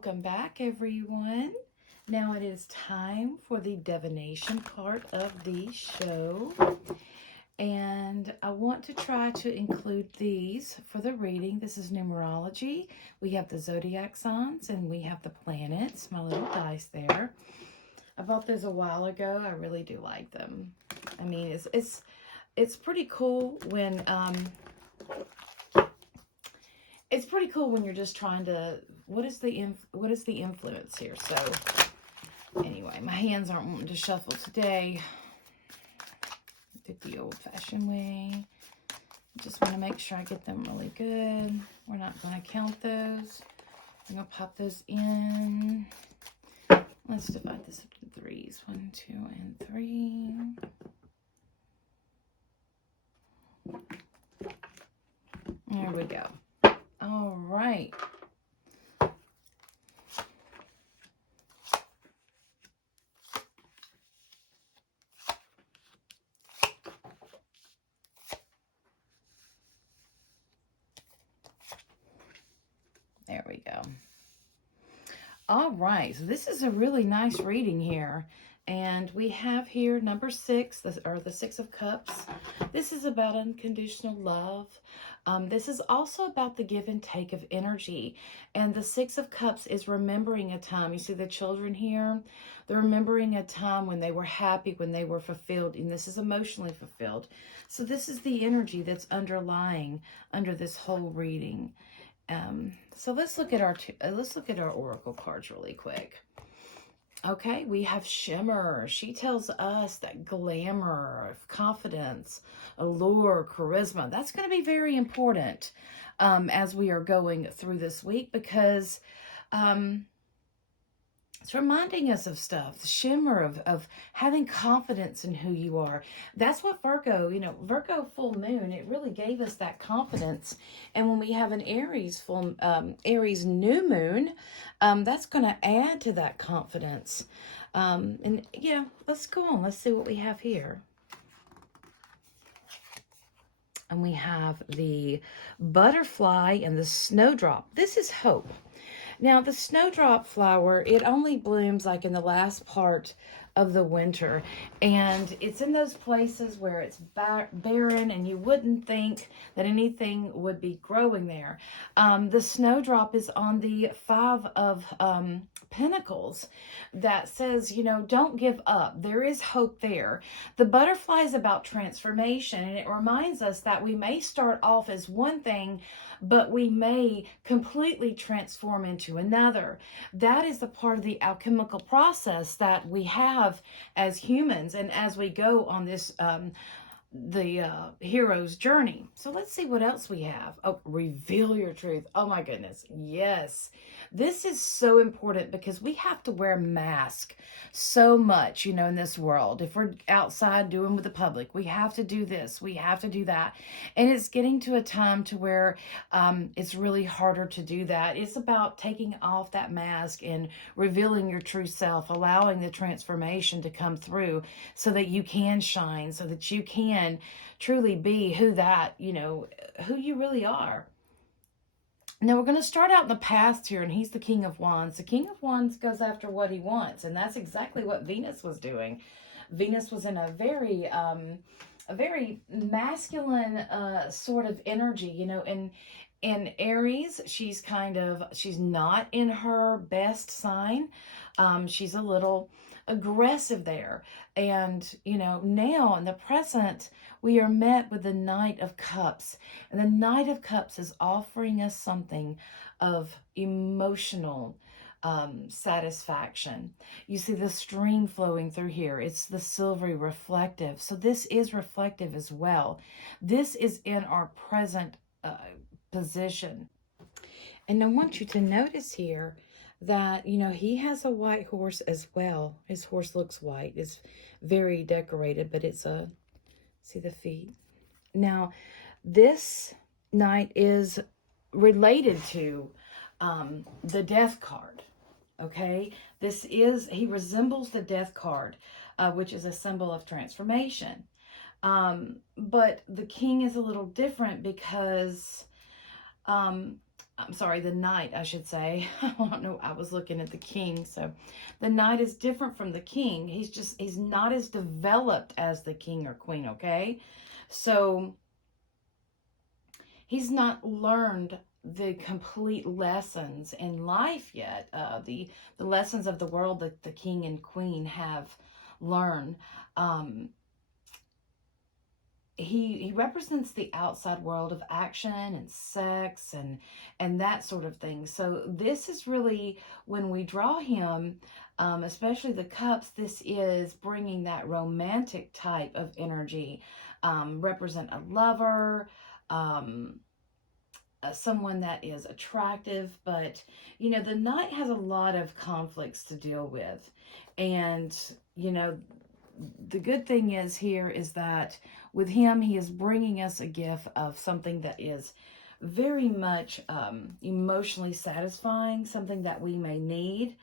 Welcome back, everyone. Now it is time for the divination part of the show. And I want to try to include these for the reading. This is numerology. We have the zodiac signs and we have the planets, my little dice there. I bought those a while ago. I really do like them. I mean, it's pretty cool when it's pretty cool when you're just trying to, what is the influence here? So anyway, my hands aren't wanting to shuffle today. Did the old-fashioned way. Just want to make sure I get them really good. We're not going to count those. I'm going to pop those in. Let's divide this up into threes. 1, 2, and 3. There we go. All right. There we go. All right, so this is a really nice reading here. And we have here number 6, the 6 of Cups. This is about unconditional love. This is also about the give and take of energy. And the 6 of Cups is remembering a time. You see the children here? They're remembering a time when they were happy, when they were fulfilled. And this is emotionally fulfilled. So this is the energy that's underlying under this whole reading. So let's look at our oracle cards really quick. Okay, we have Shimmer. She tells us that glamour, confidence, allure, charisma, that's going to be very important as we are going through this week, because it's reminding us of stuff, the shimmer of having confidence in who you are. That's what Virgo, Virgo full moon, it really gave us that confidence. And when we have an Aries Aries new moon, that's going to add to that confidence. And yeah, let's go on. Let's see what we have here. And we have the butterfly and the snowdrop. This is hope. Now, the snowdrop flower, it only blooms like in the last part of the winter. And it's in those places where it's barren and you wouldn't think that anything would be growing there. The snowdrop is on the 5 of Pentacles that says, don't give up. There is hope there. The butterfly is about transformation, and it reminds us that we may start off as one thing, but we may completely transform into another. That is the part of the alchemical process that we have as humans and as we go on this the hero's journey. So let's see what else we have. Oh, reveal your truth. Oh my goodness. Yes. This is so important because we have to wear a mask so much, in this world. If we're outside doing with the public, we have to do this, we have to do that. And it's getting to a time to where it's really harder to do that. It's about taking off that mask and revealing your true self, allowing the transformation to come through so that you can shine, so that you can truly be who you really are. Now we're going to start out in the past here, and he's the King of Wands. The King of Wands goes after what he wants, and that's exactly what Venus was doing. Venus was in a very masculine sort of energy, in Aries, she's not in her best sign. She's a little aggressive there. And, now in the present, we are met with the Knight of Cups. And the Knight of Cups is offering us something of emotional satisfaction. You see the stream flowing through here. It's the silvery reflective. So this is reflective as well. This is in our present position. And I want you to notice here that, he has a white horse as well. His horse looks white. It's very decorated, but see the feet. Now, this knight is related to the death card. Okay, he resembles the death card, which is a symbol of transformation. But the king is a little different because I'm sorry, the knight, I should say. I don't know, I was looking at the king. So the knight is different from the king. He's not as developed as the king or queen, okay? So he's not learned the complete lessons in life yet. The lessons of the world that the king and queen have learned. Um, he represents the outside world of action and sex and that sort of thing. So this is really, when we draw him, especially the cups, this is bringing that romantic type of energy. Represent a lover, someone that is attractive, but the knight has a lot of conflicts to deal with. And the good thing is here is that with him, he is bringing us a gift of something that is very much emotionally satisfying, something that we may need.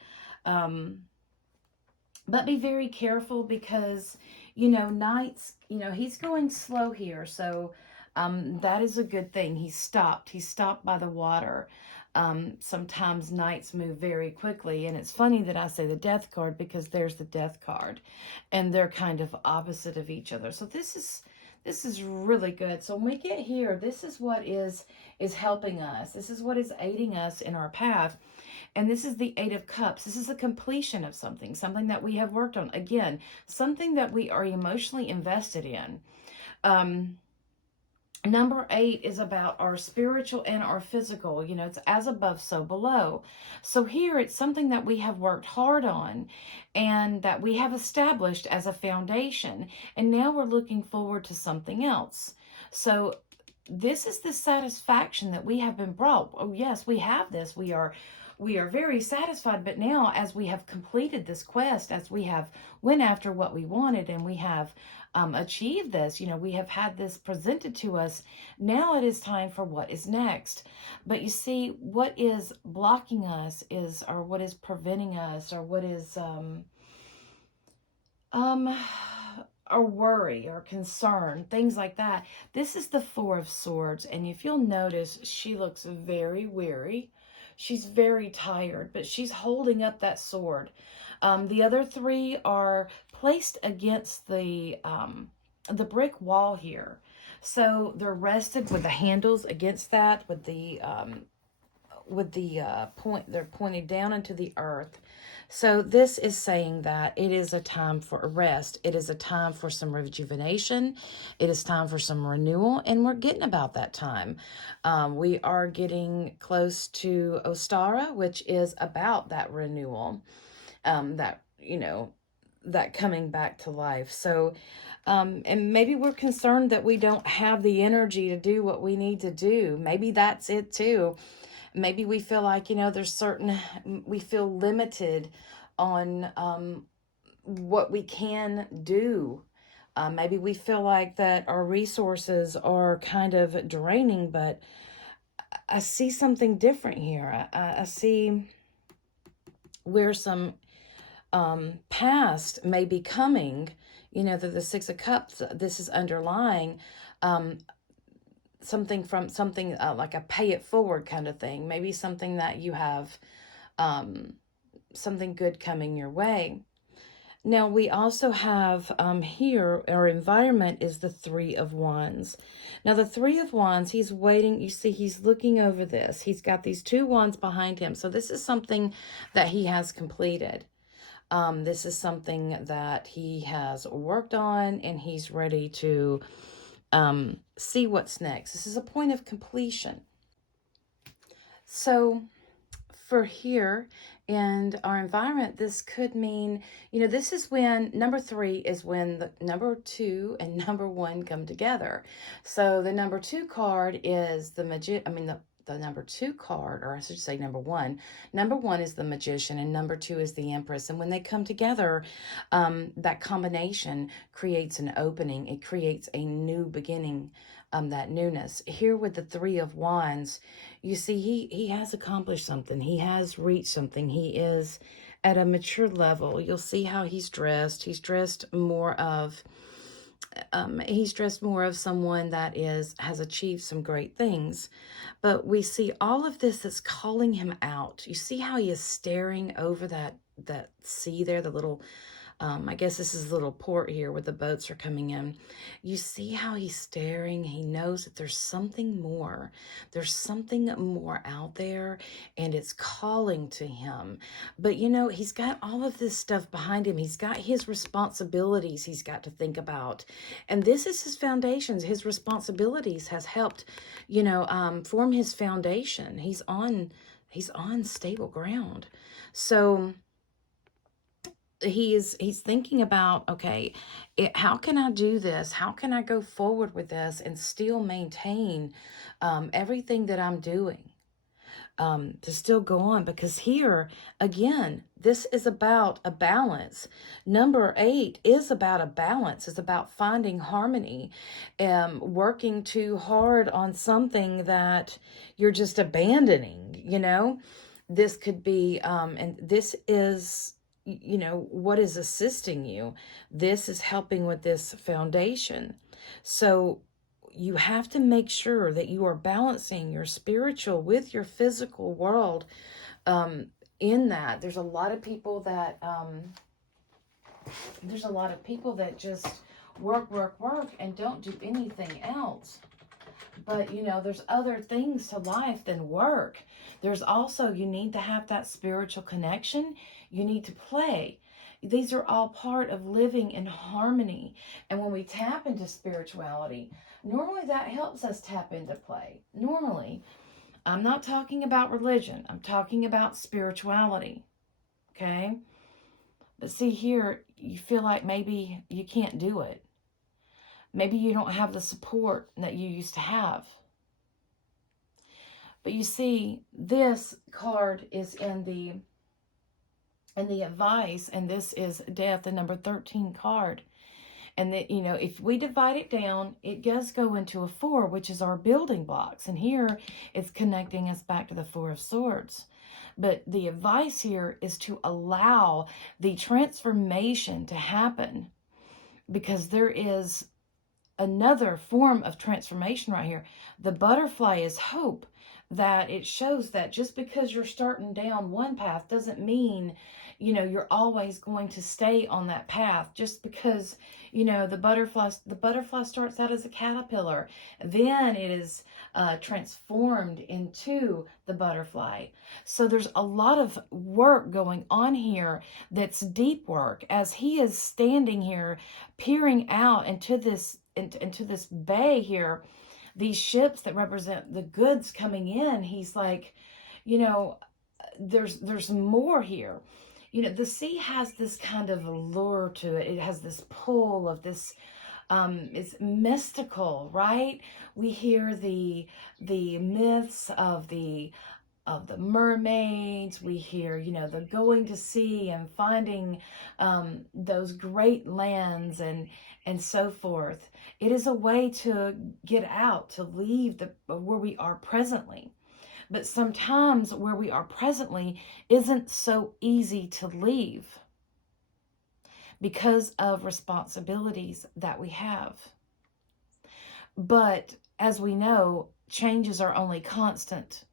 But be very careful because, knights, he's going slow here. So that is a good thing. He's stopped. He's stopped by the water. Sometimes knights move very quickly. And it's funny that I say the death card because there's the death card. And they're kind of opposite of each other. So this is really good. So when we get here, this is what is helping us. This is what is aiding us in our path. And this is the Eight of Cups. This is the completion of something that we have worked on. Again, something that we are emotionally invested in. Number 8 is about our spiritual and our physical. It's as above, so below. So here it's something that we have worked hard on and that we have established as a foundation. And now we're looking forward to something else. So this is the satisfaction that we have been brought. Oh, yes, we have this. We are very satisfied, but now as we have completed this quest, as we have went after what we wanted and we have achieved this, we have had this presented to us, now it is time for what is next. But you see, what is blocking us is, or what is preventing us, or what is or worry or concern, things like that. This is the Four of Swords, and if you'll notice, she looks very weary. She's very tired, but she's holding up that sword. The other 3 are placed against the brick wall here. So they're rested with the handles against that, with the point, they're pointed down into the earth. So this is saying that it is a time for a rest. It is a time for some rejuvenation. It is time for some renewal, and we're getting about that time. We are getting close to Ostara, which is about that renewal, that coming back to life. So, and maybe we're concerned that we don't have the energy to do what we need to do. Maybe that's it too. Maybe we feel like, we feel limited on what we can do. Maybe we feel like that our resources are kind of draining, but I see something different here. I see where some past may be coming, the Six of Cups, this is underlying something like a pay it forward kind of thing. Maybe something that you have something good coming your way. Now we also have here, our environment is the Three of Wands. Now the Three of Wands, he's waiting. You see, he's looking over this. He's got these 2 wands behind him. So this is something that he has completed. This is something that he has worked on, and he's ready to see what's next. This is a point of completion. So for here and our environment, this could mean, this is when number 3 is when the number 2 and number 1 come together. So the number 2 card is the the number 2 card, or I should say number 1. Number 1 is the Magician, and number 2 is the Empress. And when they come together, that combination creates an opening. It creates a new beginning, that newness. Here with the Three of Wands, you see, he has accomplished something. He has reached something. He is at a mature level. You'll see how he's dressed. He's dressed more of He's dressed more of someone that has achieved some great things. But we see all of this that's calling him out. You see how he is staring over that sea there, the little I guess this is a little port here where the boats are coming in. You see how he's staring. He knows that there's something more. There's something more out there, and it's calling to him. But you know, he's got all of this stuff behind him. He's got his responsibilities he's got to think about. And this is his foundations. His responsibilities has helped, you know, form his foundation. He's on stable ground. So he's thinking about, okay, how can I do this? How can I go forward with this and still maintain everything that I'm doing, to still go on? Because here again, this is about a balance. Number 8 is about a balance. It's about finding harmony, working too hard on something that you're just abandoning, you know. This could be and this is, you know, what is assisting you. This is helping with this foundation. So you have to make sure that you are balancing your spiritual with your physical world. In that, there's a lot of people that just work and don't do anything else. But, you know, there's other things to life than work. There's also, you need to have that spiritual connection. You need to play. These are all part of living in harmony. And when we tap into spirituality, normally that helps us tap into play. Normally, I'm not talking about religion. I'm talking about spirituality. Okay? But see here, you feel like maybe you can't do it. Maybe you don't have the support that you used to have. But you see, this card is in the advice, and this is death, the number 13 card. And that, you know, if we divide it down, it does go into a 4, which is our building blocks. And here it's connecting us back to the 4 of Swords. But the advice here is to allow the transformation to happen, because there is another form of transformation right here. The butterfly is hope, that it shows that just because you're starting down one path doesn't mean, you know, you're always going to stay on that path. Just because, you know, the butterfly starts out as a caterpillar, then it is transformed into the butterfly. So there's a lot of work going on here that's deep work, as he is standing here peering out into this bay here, these ships that represent the goods coming in. He's like, you know, there's more here. You know, the sea has this kind of allure to it. It has this pull of this, it's mystical, right? We hear the myths of the mermaids. We hear, you know, the going to sea and finding those great lands and so forth. It is a way to get out, to leave where we are presently. But sometimes where we are presently isn't so easy to leave because of responsibilities that we have. But as we know, changes are only constant.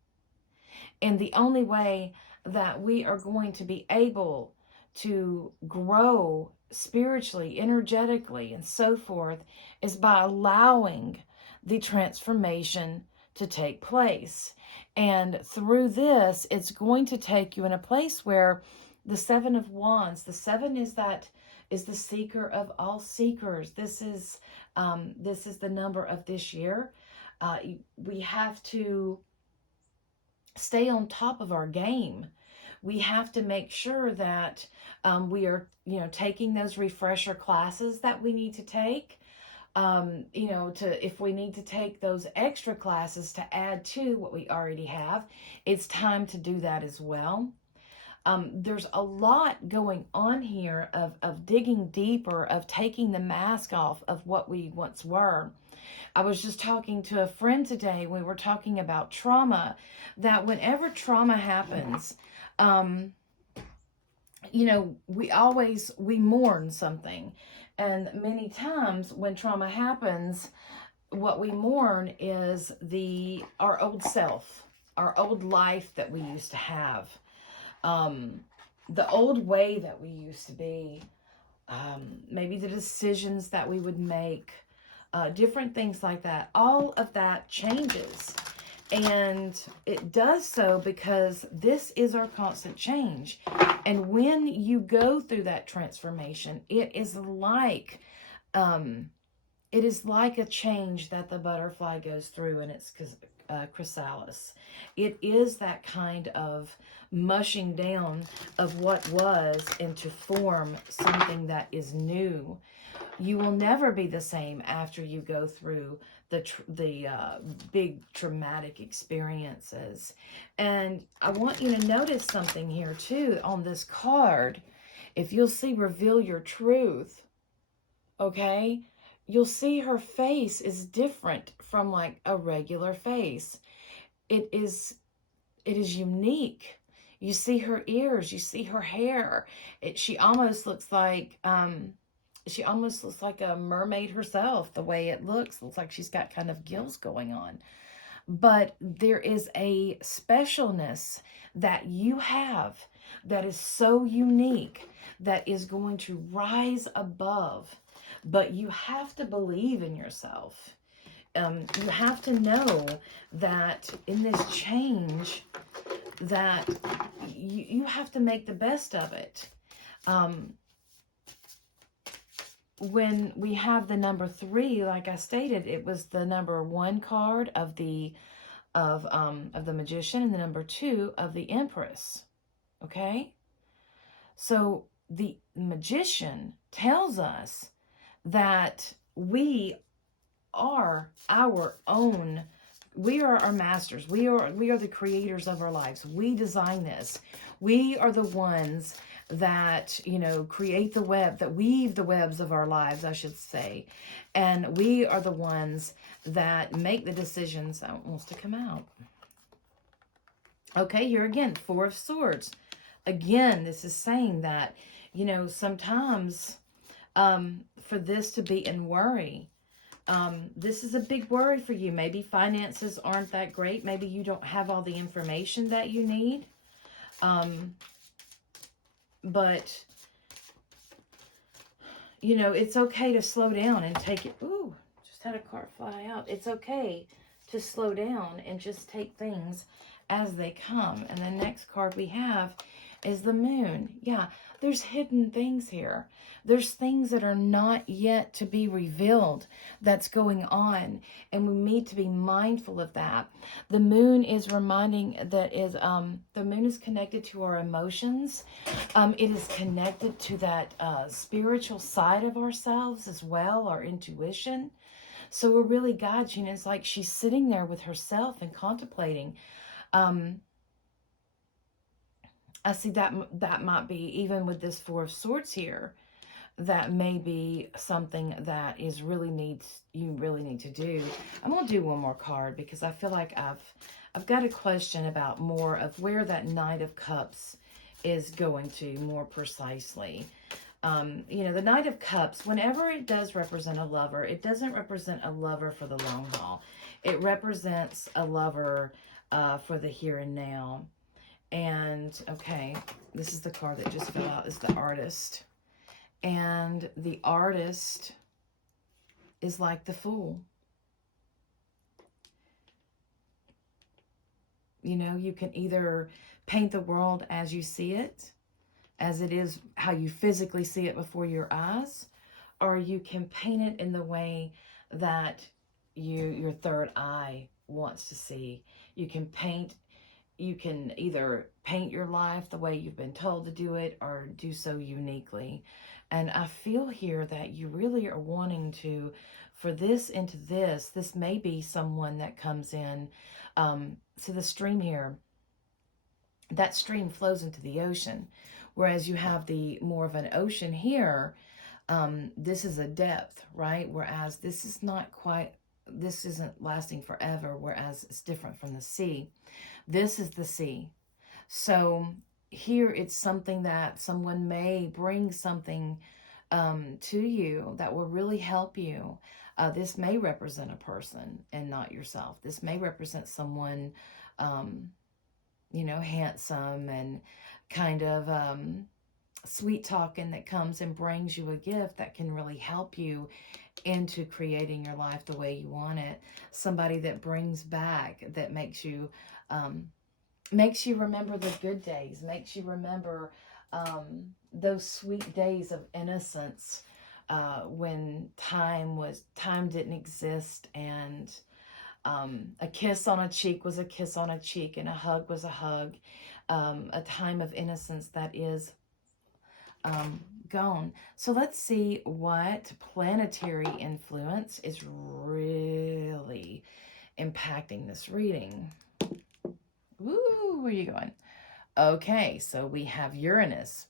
And the only way that we are going to be able to grow spiritually, energetically, and so forth is by allowing the transformation to take place. And through this, it's going to take you in a place where the 7 of Wands, the 7 is the seeker of all seekers. This is the number of this year. We have to stay on top of our game. We have to make sure that we are, you know, taking those refresher classes that we need to take. You know, if we need to take those extra classes to add to what we already have, it's time to do that as well. There's a lot going on here of digging deeper, of taking the mask off of what we once were. I was just talking to a friend today. We were talking about trauma, that whenever trauma happens, you know, we mourn something. And many times when trauma happens, what we mourn is our old self, our old life that we used to have, the old way that we used to be, maybe the decisions that we would make, different things like that. All of that changes. And it does so because this is our constant change. And when you go through that transformation, it is like a change that the butterfly goes through in its chrysalis. It is that kind of mushing down of what was into form something that is new. You will never be the same after you go through the big traumatic experiences. And I want you to notice something here too on this card. If you'll see reveal your truth, okay, you'll see her face is different from like a regular face. It is unique. You see her ears, you see her hair. She almost looks like a mermaid herself. The way it looks like she's got kind of gills going on. But there is a specialness that you have that is so unique, that is going to rise above. But you have to believe in yourself. You have to know that in this change, that you have to make the best of it. When we have the number 3, like I stated, it was the number 1 card of the Magician and the number 2 of the Empress. Okay? So the Magician tells us that we are our own. We are our masters. We are the creators of our lives. We design this. We are the ones that, create the web, that weave the webs of our lives, I should say. And we are the ones that make the decisions that wants to come out. Okay, here again, 4 of Swords. Again, this is saying that, sometimes for this to be in worry, this is a big worry for you. Maybe finances aren't that great. Maybe you don't have all the information that you need. But, it's okay to slow down and take it. Ooh, just had a card fly out. It's okay to slow down and just take things as they come. And the next card we have is the Moon. Yeah, there's hidden things here. There's things that are not yet to be revealed that's going on, and we need to be mindful of that. The Moon is reminding the Moon is connected to our emotions. It is connected to that spiritual side of ourselves as well, our intuition. So we're really guides, it's like she's sitting there with herself and contemplating. I see that might be, even with this 4 of Swords here, that may be something that you really need to do. I'm going to do one more card because I feel like I've got a question about more of where that Knight of Cups is going to more precisely. The Knight of Cups, whenever it does represent a lover, it doesn't represent a lover for the long haul. It represents a lover for the here and now. And, okay, this is the card that just fell out, is the Artist. And the Artist is like the Fool. You can either paint the world as you see it, as it is, how you physically see it before your eyes, or you can paint it in the way that your third eye wants to see. You can either paint your life the way you've been told to do it, or do so uniquely. And I feel here that you really are wanting to, for this into this may be someone that comes in. So the stream here, that stream flows into the ocean, whereas you have the more of an ocean here. This is a depth, right? Whereas this is not quite, this isn't lasting forever, whereas it's different from the sea. This is the sea. So here it's something that someone may bring something to you that will really help you. This may represent a person and not yourself. This may represent someone, handsome and kind of sweet talking that comes and brings you a gift that can really help you into creating your life the way you want it. Somebody that brings back, that makes you remember the good days, makes you remember those sweet days of innocence, when time didn't exist, and a kiss on a cheek was a kiss on a cheek, and a hug was a hug. A time of innocence that is gone. So let's see what planetary influence is really impacting this reading. Woo, where are you going? Okay, so we have Uranus.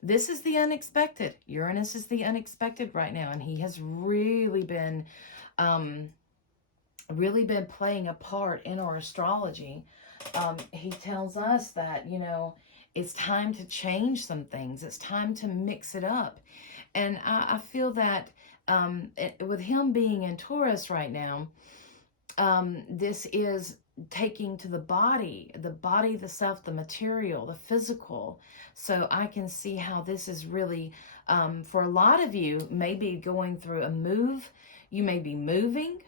This is the unexpected. Uranus is the unexpected right now, and he has really been playing a part in our astrology. He tells us that, it's time to change some things. It's time to mix it up. And I feel that with him being in Taurus right now, this is taking to the body, the self, the material, the physical. So I can see how this is really, for a lot of you, maybe going through a move. You may be moving.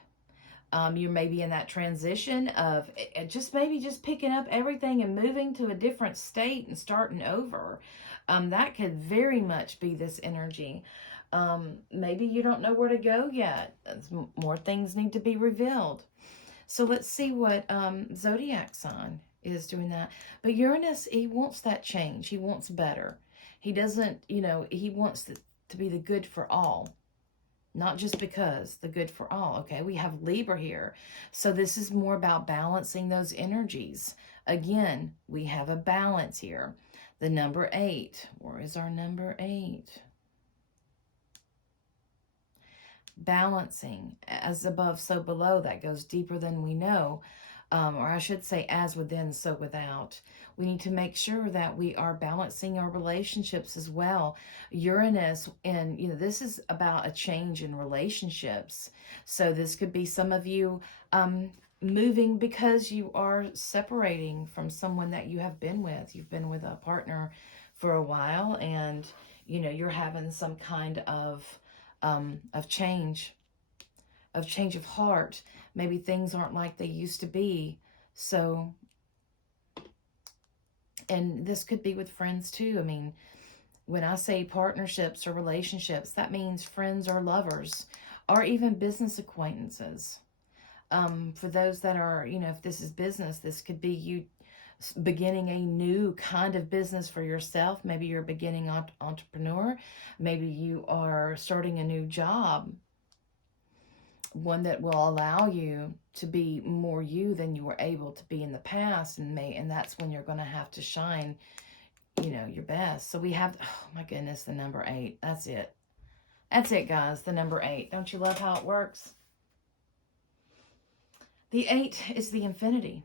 You may be in that transition of just picking up everything and moving to a different state and starting over. That could very much be this energy. Maybe you don't know where to go yet. More things need to be revealed. So let's see what zodiac sign is doing that. But Uranus, he wants that change. He wants better. He doesn't, he wants it to be the good for all. Not just because, the good for all. Okay, we have Libra here. So this is more about balancing those energies. Again, we have a balance here. The number 8. Where is our number 8? Balancing. As above, so below. That goes deeper than we know. Or I should say, as within, so without. We need to make sure that we are balancing our relationships as well. Uranus, and this is about a change in relationships. So this could be some of you moving because you are separating from someone that you have been with. You've been with a partner for a while, and you're having some kind of change of heart. Maybe things aren't like they used to be. So, and this could be with friends too. I mean, when I say partnerships or relationships, that means friends or lovers, or even business acquaintances. For those that are, if this is business, this could be you beginning a new kind of business for yourself. Maybe you're a beginning entrepreneur. Maybe you are starting a new job, one that will allow you to be more you than you were able to be in the past, and that's when you're going to have to shine, your best. So we have, oh my goodness, the number 8. That's it, guys. The number 8. Don't you love how it works? The 8 is the infinity,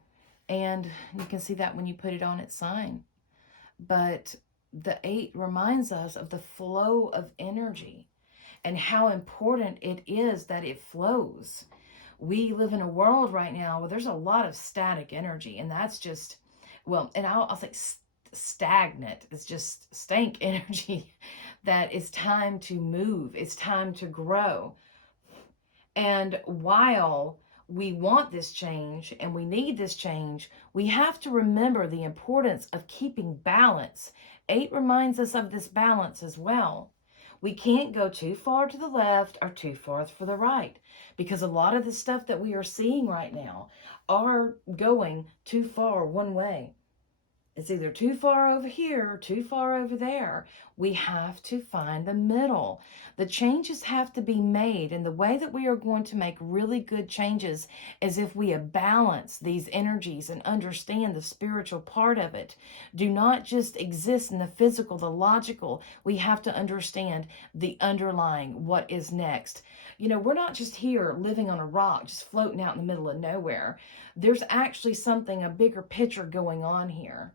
and you can see that when you put it on its sign. But the 8 reminds us of the flow of energy and how important it is that it flows. We live in a world right now where there's a lot of static energy, and that's just, and I'll say stagnant. It's just stank energy that it's time to move. It's time to grow. And while we want this change and we need this change, we have to remember the importance of keeping balance. 8 reminds us of this balance as well. We can't go too far to the left or too far for the right, because a lot of the stuff that we are seeing right now are going too far one way. It's either too far over here or too far over there. We have to find the middle. The changes have to be made, and the way that we are going to make really good changes is if we balance these energies and understand the spiritual part of it. Do not just exist in the physical, the logical. We have to understand the underlying, what is next. We're not just here living on a rock, just floating out in the middle of nowhere. There's actually something, a bigger picture going on here.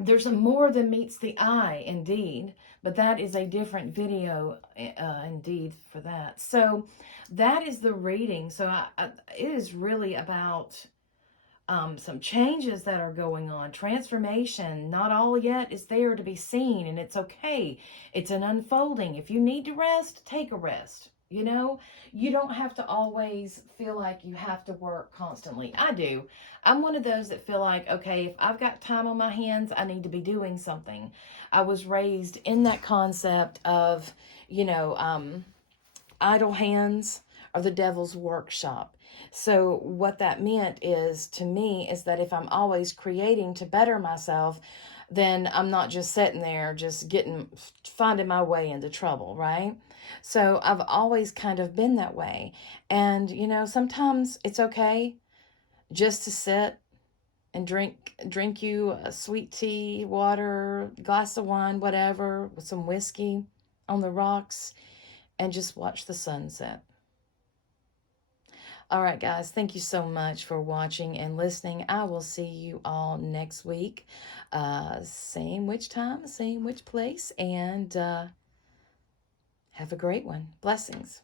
there's a more than meets the eye, indeed, but that is a different video, indeed, for that. So that is the reading. So it is really about some changes that are going on, transformation. Not all yet is there to be seen, and it's okay. It's an unfolding. If you need to rest, take a rest. You know, you don't have to always feel like you have to work constantly. I do. I'm one of those that feel like, okay, if I've got time on my hands, I need to be doing something. I was raised in that concept of, you know, idle hands are the devil's workshop. So what that meant is, to me, is that if I'm always creating to better myself, then I'm not just sitting there just finding my way into trouble, right? So I've always kind of been that way. And you know, sometimes it's okay just to sit and drink you a sweet tea, water, glass of wine, whatever, with some whiskey on the rocks, and just watch the sunset. All right, guys, thank you so much for watching and listening. I will see you all next week. Same which time, same which place, and have a great one. Blessings.